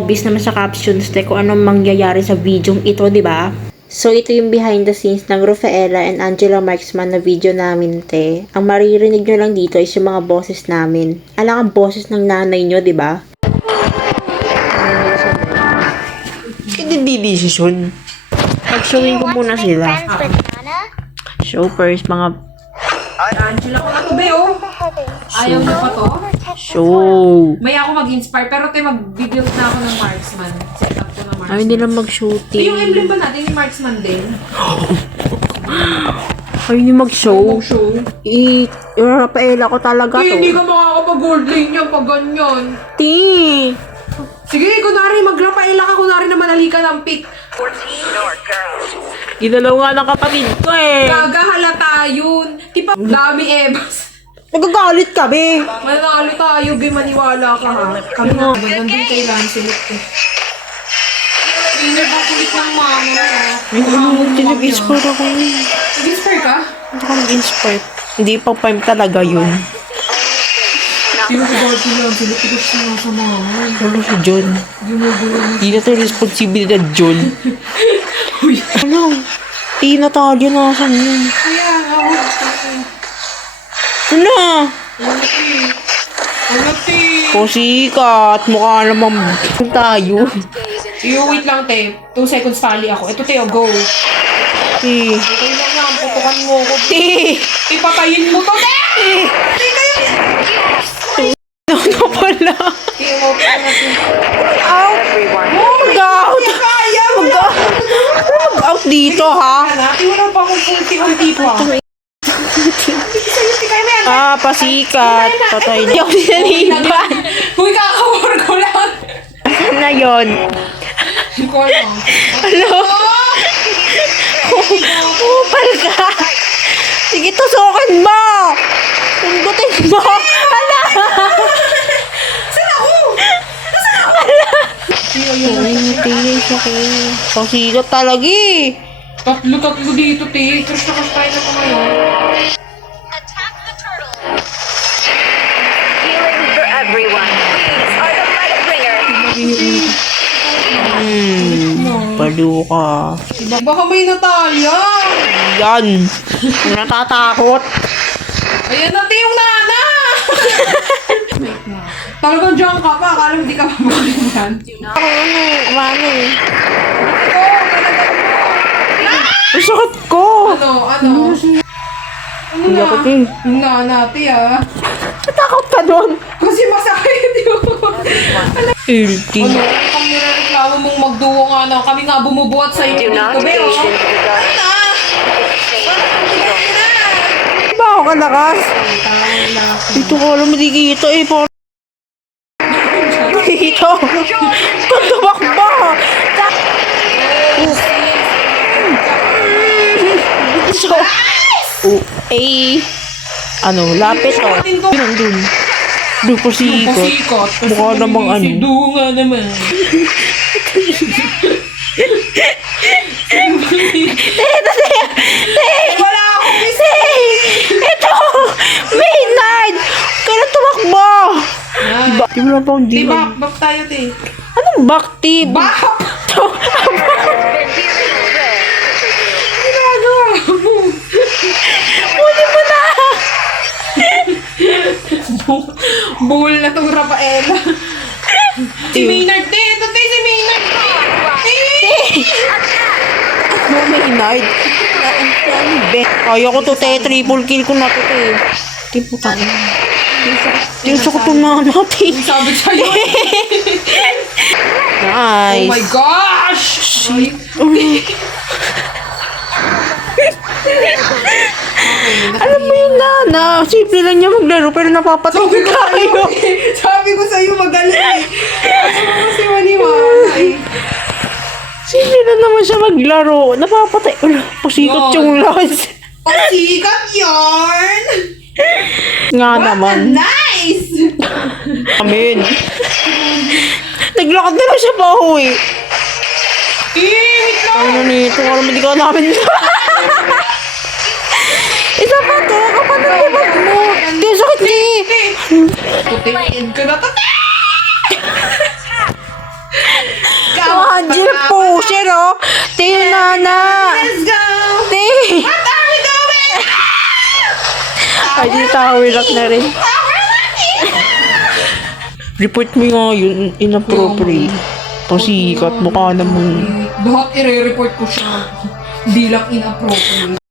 obvious naman sa captions te kung anong mangyayari sa video ito, di ba? So, ito yung behind the scenes ng Rafaela and Angela Marksman na video namin, te. Ang maririnig nyo lang dito is yung mga boses namin. Alam ang boses ng nanay nyo, di ba? Hindi decision. Pag-showin ko muna sila. Show first, mga... Angela ko na to, be, oh. Ayaw niyo pa to? Show. May ako mag-inspire, pero tayo mag-build na ako ng marksman. Set up ko ng marksman. Ay, hindi lang mag-shooting. Yung emblem ba natin, yung marksman din? Ay, hindi mag-show. Show. Rafaela ko talaga to. Hindi ka makakapag-gold lane niya pag ganyan. Ti! Sige, kunwari mag-Rafaela ka, kunwari na manali ka ng pick. Ginalaw nga ng kapatid ko eh. Gagahalata yun. Tipo, dami ebas. Nagagalit kami. Manalo tayo, be, maniwala ka ha. Kami nga, nandun kay Lancelot eh. Hindi ba kulit ng mama mo? Nag-inspire ako eh. Nag-inspire ka? Hindi ako nag-inspire. Hindi pa time talaga yun. Sino ko bakit yung Lancelot? Ito siya sa mama. Ano si John? Hindi na tayo responsibilidad, John. Ano? Natalya na sa yun. Kaya, ako. Ano? Alati. Sikat. Mukha namang tayo. Wait lang, te. 2 seconds tali ako. Ito, te, go. Ti. Ito lang yan. Putukan mo ko. Ti. Ipatayin mo to, te! Ano pala? Te, mo pa natin. Out. Mag-out. Mag-out dito, ha? Hanapin mo na pa kung unti-unti pa. Pasikat. Patay na. Yung sinaniban. Uy, kakawar ko lang. Ano na yun? Hindi ko alam. Ano? Upal ka. Sige, tusukin mo. Tundutin mo. Hala. Saan ako? Pasikat talaga eh. Tatlo dito, te. Crush na crush tayo na pa ngayon. Attack the turtle. Healing for everyone. These are the Lightbringer. Palo ka. Baka may Natalia. Yan. Natatakot. Ayan na, te, yung nana. Talagang dyan ka pa. Akala hindi ka mabalikan. Ako ano eh. Oh, Ang sakit ko. Ano? Hindi ako te. Yung nana, te, ah. Natakot ka doon. Kasi masakit yun. Ilti. Ano? Kung nireklamo mong magduo nga na kami nga bumubuhat sa iyo dito, be, oh. Ba ako kalakas? Dito ko alam maligito eh. Dito. Tutumak ba? So, ano, lapit oh. Yun dun. Doon ko sikot. Mukha namang ano. Duo nga naman. Wala akong Ito! Maynard! Kailan tumakbo? Di mo lang pang di. Back tayo, te. Anong bakti? Back! Huli mo na! Bull na tong Rafaela. Si Maynard, te. Ito, te, si Maynard. Ano, Maynard? Kaya ko to, te. Triple kill ko na to, te. Di putang ina. Tinsa ko to na natin. Sabi sa'yo. Nice. Oh my gosh! Alam mo yung nana. Simple lang niya maglaro pero napapatay tayo. Sabi ko sa'yo magaling. Kasi mo si maniwala eh. Simple lang naman siya maglaro. Napapatay. Pasikot yung lance. Pasikat yarn! Nga What naman. a nice! Amen. Naglakad na lang siya pa uwi. Wait lang! Ano nito? Alam mo, di ka namin. Isa pa to. Kapag nalibag mo. Di, sakit ni. Putiin ka na to. Angel Pusher, oh. Te, nana. Let's go! Te. What are we doing? Ay, di tower lock na rin. Report mo nga yun, inappropriate. Pasikat, mukha namang... Lahat i-report ko siya. Hindi lang inappropriate.